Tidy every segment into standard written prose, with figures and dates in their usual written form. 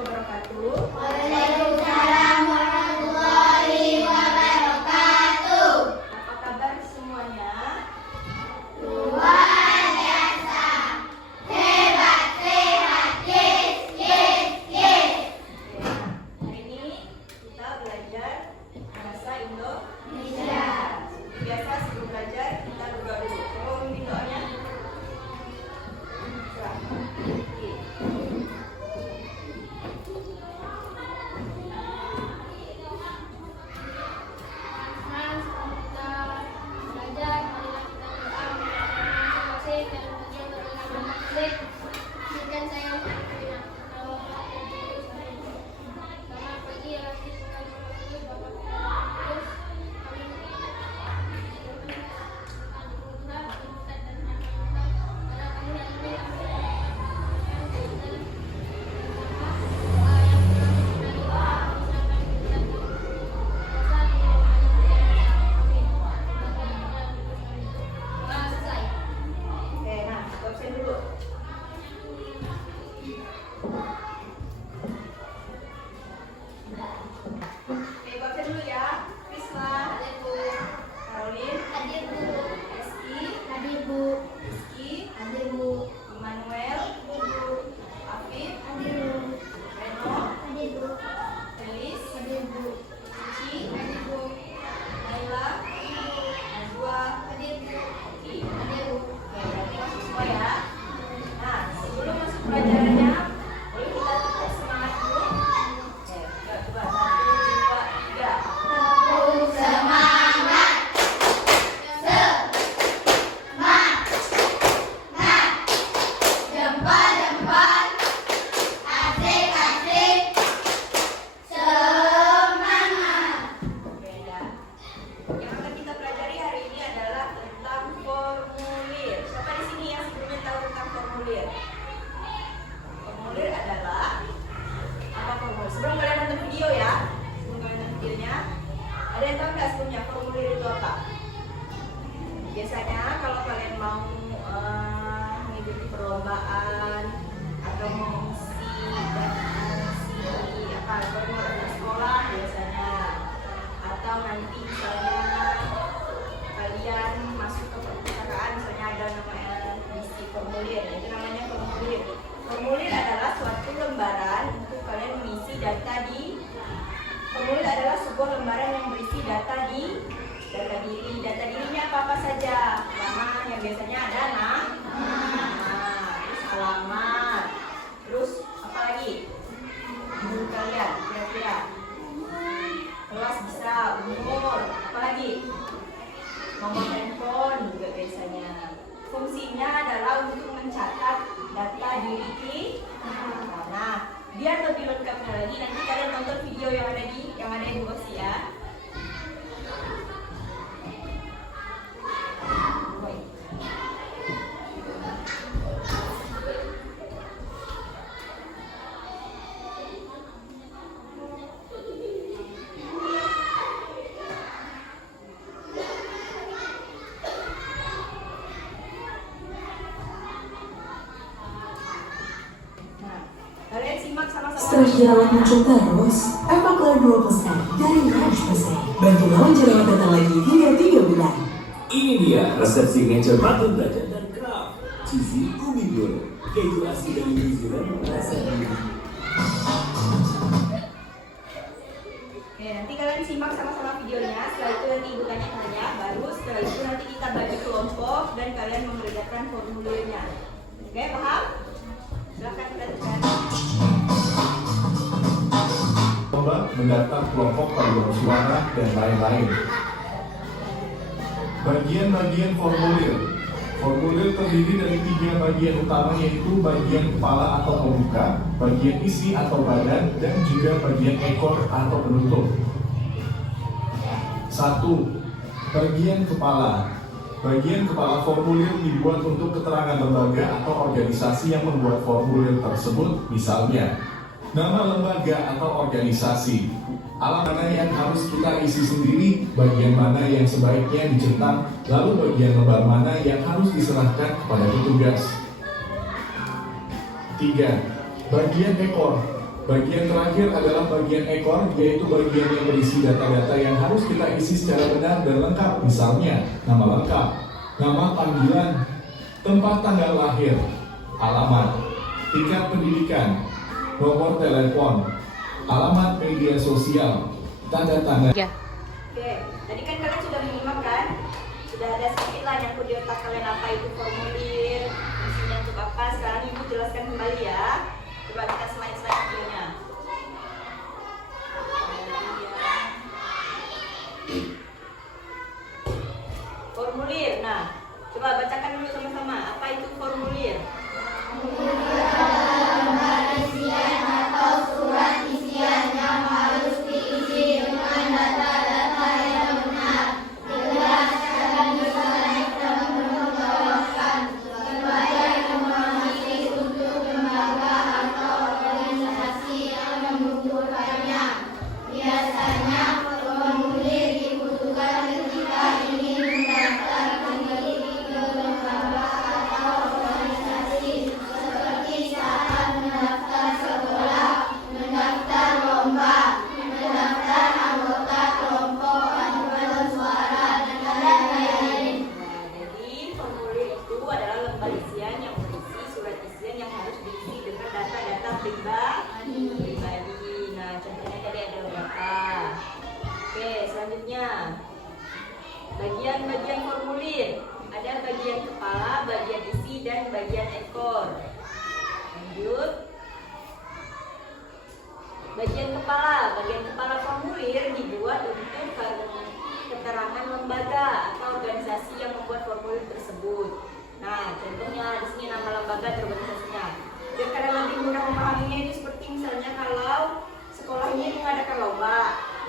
wabarakatuh. Waalaikumsalam warahmatullahi wabarakatuh. Apa kabar semuanya? Luar biasa. Hebat, sehat, yes, yes, yes. Hari ini kita belajar bahasa Indonesia. Biasa sebelum belajar kita berdoa dulu. Coba memimpin doanya. Biasanya kalau kalian mau mengikuti perlombaan atau mengisi formulir di sekolah biasanya, atau nanti misalnya kalian masuk ke perpustakaan misalnya ada namanya mengisi formulir, itu namanya formulir. Formulir adalah suatu lembaran untuk kalian mengisi data di formulir adalah sebuah lembaran yang berisi data diri. Data dirinya apa saja? Pertama yang biasanya ada terus alamat, terus apa lagi? Umur kalian kira-kira, kelas bisa, umur, apa lagi? Nomor handphone juga biasanya. Fungsinya adalah untuk mencatat data diri kita. Nah, biar lebih lengkapnya lagi nanti kalian tonton video yang ada di box ya. Setelah jerawat muncul terus, Everclear 2% dari Ranch Pese bantu lawan jerawat datang lagi hingga 3 bulan. Ini dia resep signature Patun Belajar dan Craft Cheesy Umi Goreng, keju asli dari New Zealand, rasa gurih. Oke, nanti kalian simak sama-sama videonya. Setelah itu nanti ibu tanya-tanya. Baru setelah itu nanti kita bagi kelompok dan kalian mengerjakan formulirnya. Oke, paham? Silahkan perhatikan. Mendaftar kelompok paduan suara dan lain-lain. Bagian-bagian formulir. Formulir terdiri dari 3 bagian utama, yaitu bagian kepala atau pembuka, bagian isi atau badan, dan juga bagian ekor atau penutup. 1. Bagian kepala. Bagian kepala formulir dibuat untuk keterangan lembaga atau organisasi yang membuat formulir tersebut, misalnya nama lembaga atau organisasi, alamat mana yang harus kita isi sendiri, bagian mana yang sebaiknya dicetak, lalu bagian lembar mana yang harus diserahkan kepada petugas. 3. Bagian ekor. Bagian terakhir adalah bagian ekor, yaitu bagian yang berisi data-data yang harus kita isi secara benar dan lengkap. Misalnya, nama lengkap, nama panggilan, tempat tanggal lahir, alamat, tingkat pendidikan, nomor telepon, alamat media sosial, tanda tangan. Oke, tadi kan kalian sudah menyimak kan? Sudah ada sedikit lah yang di otak kalian apa itu formulir, isinya untuk apa. Sekarang Ibu jelaskan kembali ya. Coba kita slide-slide videonya. Formulir. Nah, coba bacakan dulu sama-sama. Apa itu formulir? Isian atau surat isian yang harus diisi dengan data-data yang benar, jelas, dan bisa dipertanggungjawabkan sebagai informasi untuk lembaga atau organisasi yang membutuhkannya. Biasanya formulir dibutuhkan ketika ingin mendaftarkan diri ke lembaga atau organisasi, seperti saat mendaftar sekolah, mendaftar lomba, mendaftar anggota kelompok paduan suara, dan lain-lain. Nah, jadi formulir itu adalah lembar isian yang berisi surat isian yang harus diisi dengan data-data pribadi. Nah, contohnya tadi ada berapa? Oke, selanjutnya bagian-bagian formulir. Ada bagian kepala, bagian isi, dan bagian ekor. Lanjut. Bagian kepala formulir dibuat untuk keterangan lembaga atau organisasi yang membuat formulir tersebut. Nah, contohnya di sini nama lembaga dan organisasinya. Biar kalian lebih mudah memahaminya, itu seperti misalnya kalau sekolah ini mengadakan lomba.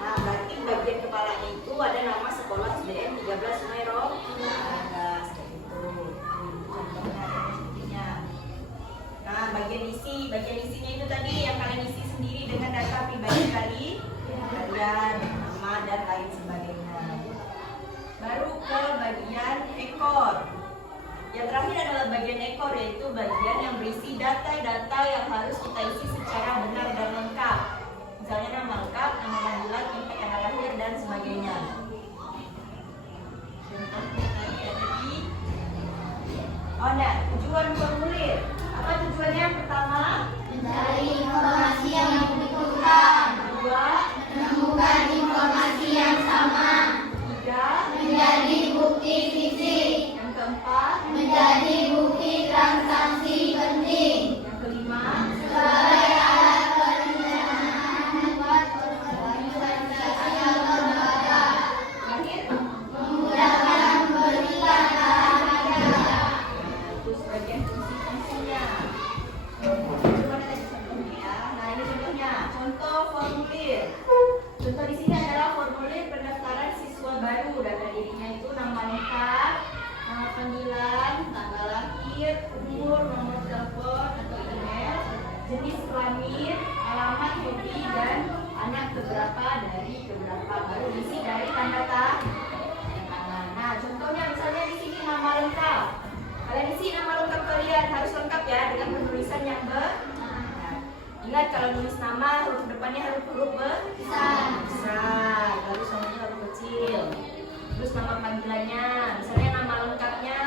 Nah, berarti bagian kepalanya itu ada nama sekolah SDN 13 Sungai Rohada, seperti itu. Contohnya ada sepertinya. Nah, bagian isinya itu tadi yang kalian isi sendiri dengan data pribadi kalian, nama dan lain sebagainya. Baru ke bagian ekor. Yang terakhir adalah bagian ekor, yaitu bagian yang berisi data-data yang harus kita isi secara benar dan lengkap. Misalnya nama lengkap, nama panggilan, tempat tanggal lahir, dan sebagainya. Contohnya tadi ada di tujuan formulir. Apa tujuannya? Pertama, Mencari informasi yang dibutuhkan. kedua, Menemukan informasi yang sama. tiga, Menjadi bukti fisik. yang keempat, Menjadi bukti transaksi penting. yang kelima, Sebagai alat perencanaan membuat organisasi atau lembaga. terakhir. Memudahkan memberikan data. Terus bagian fungsi-fungsinya. Coba tadi contohnya ya. Nah, ini contohnya. Contoh formulir. Contoh di sini adalah formulir pendaftaran siswa baru. Data dirinya itu nama lengkap, nama panggilan, tanggal lahir, umur, nomor telepon atau email, jenis kelamin, alamat, hobi, dan anak keberapa dari keberapa. Baru diisi dari tanda tangan. Nah, contohnya misalnya di sini nama lengkap. Kalian isi nama lengkap kalian, harus lengkap ya dengan penulisan yang benar. Ingat kalau nulis nama huruf depannya harus huruf besar, lalu semuanya huruf kecil. Terus nama panggilannya, misalnya nama lengkapnya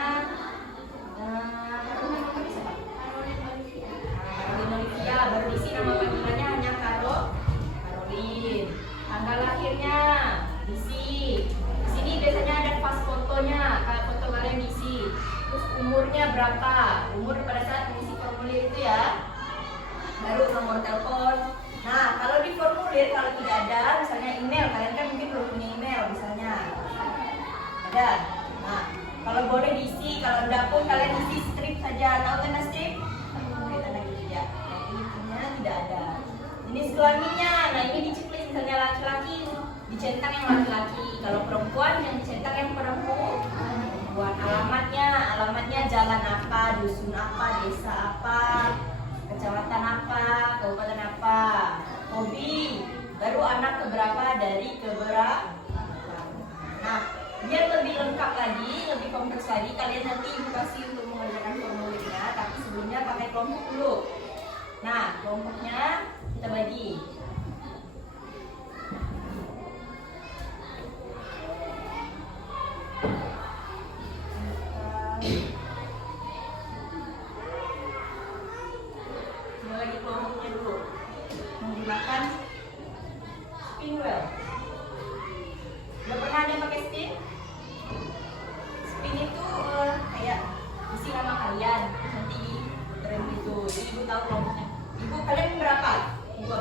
nama lengkapnya siapa? Karolin Olivia, baru diisi nama panggilannya hanya Karolin. Tanggal lahirnya diisi. Di sini biasanya ada pas fotonya, kalau foto kalian diisi. Terus umurnya berapa? Umur pada saat mengisi formulir itu ya. Baru nomor telepon. Nah, kalau di formulir kalau tidak ada, misalnya email, kalian kan mungkin belum punya email misalnya. Ada. Nah, kalau boleh diisi, kalau enggak pun kalian isi strip saja. Tahu tanda strip? Oke, tanda gitu ya. Nah, ini punya tidak ada. Jenis kelaminnya, nah ini diceklis misalnya laki-laki dicetak yang laki-laki. Kalau perempuan yang dicetak yang perempuan. Alamatnya jalan apa, dusun apa, desa apa, kecamatan apa, kabupaten apa. Hobi, baru anak keberapa dari keberapa. Nah, biar lebih lengkap lagi, lebih kompleks lagi, kalian nanti edukasi untuk mengerjakan formulirnya, tapi sebelumnya pakai kelompok dulu. Nah, kelompoknya kita abadi. Mulai di kelompoknya dulu. Menggunakan spin wheel. Udah pernah ada pakai spin? Spin itu kayak isi nama kalian, terus nanti puterin gitu. Jadi ibu tahu kelompoknya. Ibu kalian berapa? 12.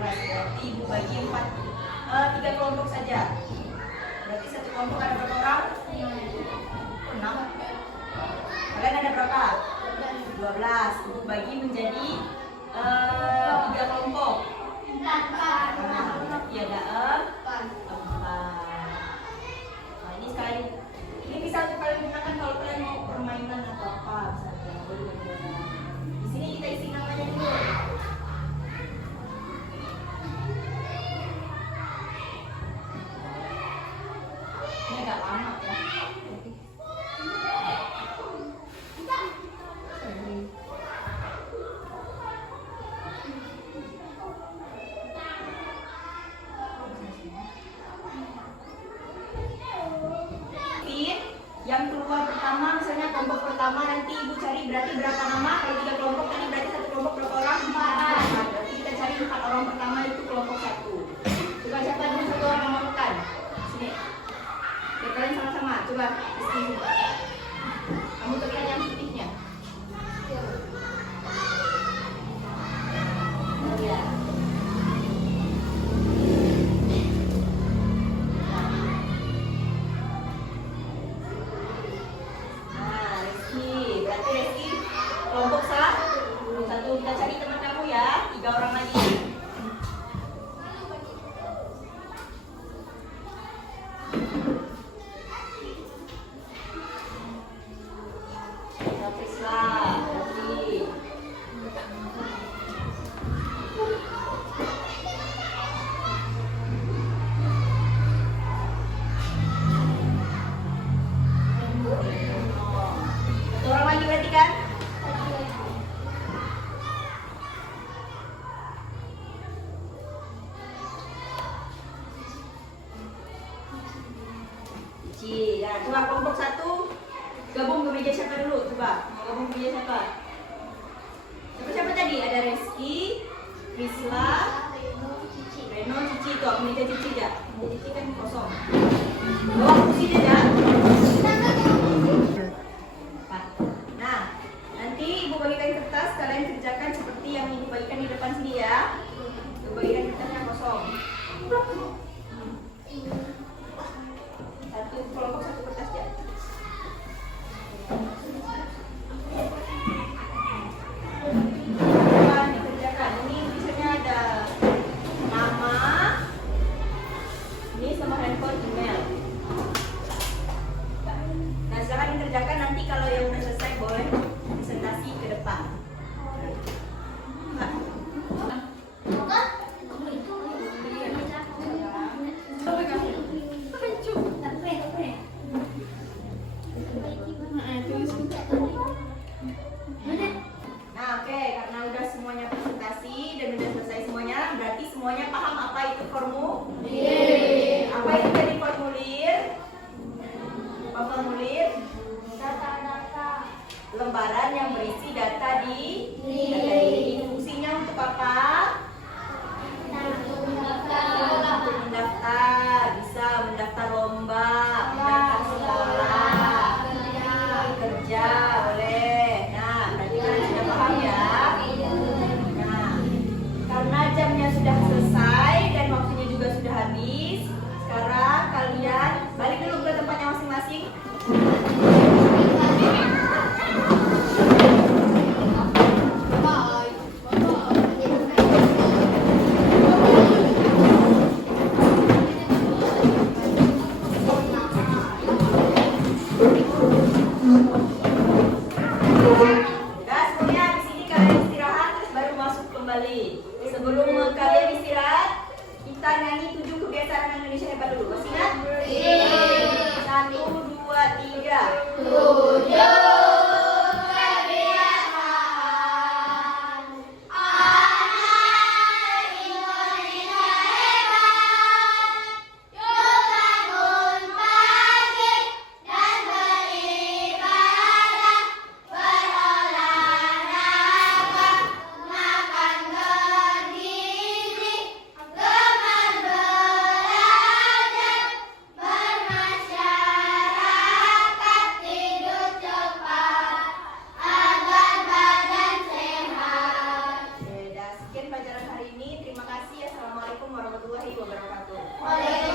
Berarti ibu bagi 3 kelompok saja. Berarti satu kelompok ada berapa orang? 6. Kalian ada berapa? 12. Ibu bagi menjadi 3 kelompok. Berarti ada 4. Nah, ini sekali. Ini bisa untuk kalian gunakan kalau kalian mau permainan atau apa misalnya. Di sini kita isi namanya dulu. Ini agak lama ya. Yang keluar pertama, misalnya kelompok pertama nanti ibu cari berarti berapa nama? Kalau 3 kelompok tadi berarti satu kelompok berapa orang? 4. Berarti kita cari 4 orang pertama itu kelompok 1. Coba siapa dulu 1 orang yang mau makan? Sini. Biar kalian sama-sama. Coba di sini. Kamu tekan yang putihnya. Ya. Kelompok 1 kita cari teman kamu ya, 3 orang lagi. Prislah, berarti. Satu orang lagi berarti kan? Ya, coba kelompok 1 gabung ke meja siapa dulu? Coba mau gabung ke meja siapa? Siapa tadi? Ada Reski, Prisla, Reno, Cici. Tuh aku meja Cici ya. Meja Cici kan kosong. Bawa kursi aja. Nah, nanti ibu bagikan kertas, kalian kerjakan seperti yang ibu bagikan di depan sini ya. Ibu bagikan kertasnya kosong. Satu kelompok 1 kertas ya. Coba dikerjakan. Ini misalnya ada nama, ini sama handphone, email. Nah sekarang dikerjakan, nanti kalau yang udah selesai boleh presentasi ke depan. Nah oke, karena udah semuanya presentasi dan udah selesai semuanya, berarti semuanya paham apa itu formulir? Apa itu tadi formulir? Apa formulir? Data-data. Lembaran yang berisi data di diri. Fungsinya untuk apa? Untuk mendaftar, bisa mendaftar lomba, mendaftar sekolah, kerja, boleh. Nah, berarti kalian sudah paham ya? Nah, karena jamnya sudah selesai dan waktunya juga sudah habis, sekarang kalian balik dulu ke tempatnya masing-masing. Udah semuanya di sini kalian istirahat terus baru masuk kembali. Sebelum kalian istirahat, kita nyanyi 7 kebiasaan Indonesia hebat dulu. Masih ingat? 1, 2, 3. 7. pelajaran hari ini. Terima kasih. Assalamualaikum warahmatullahi wabarakatuh. Waalaikumsalam.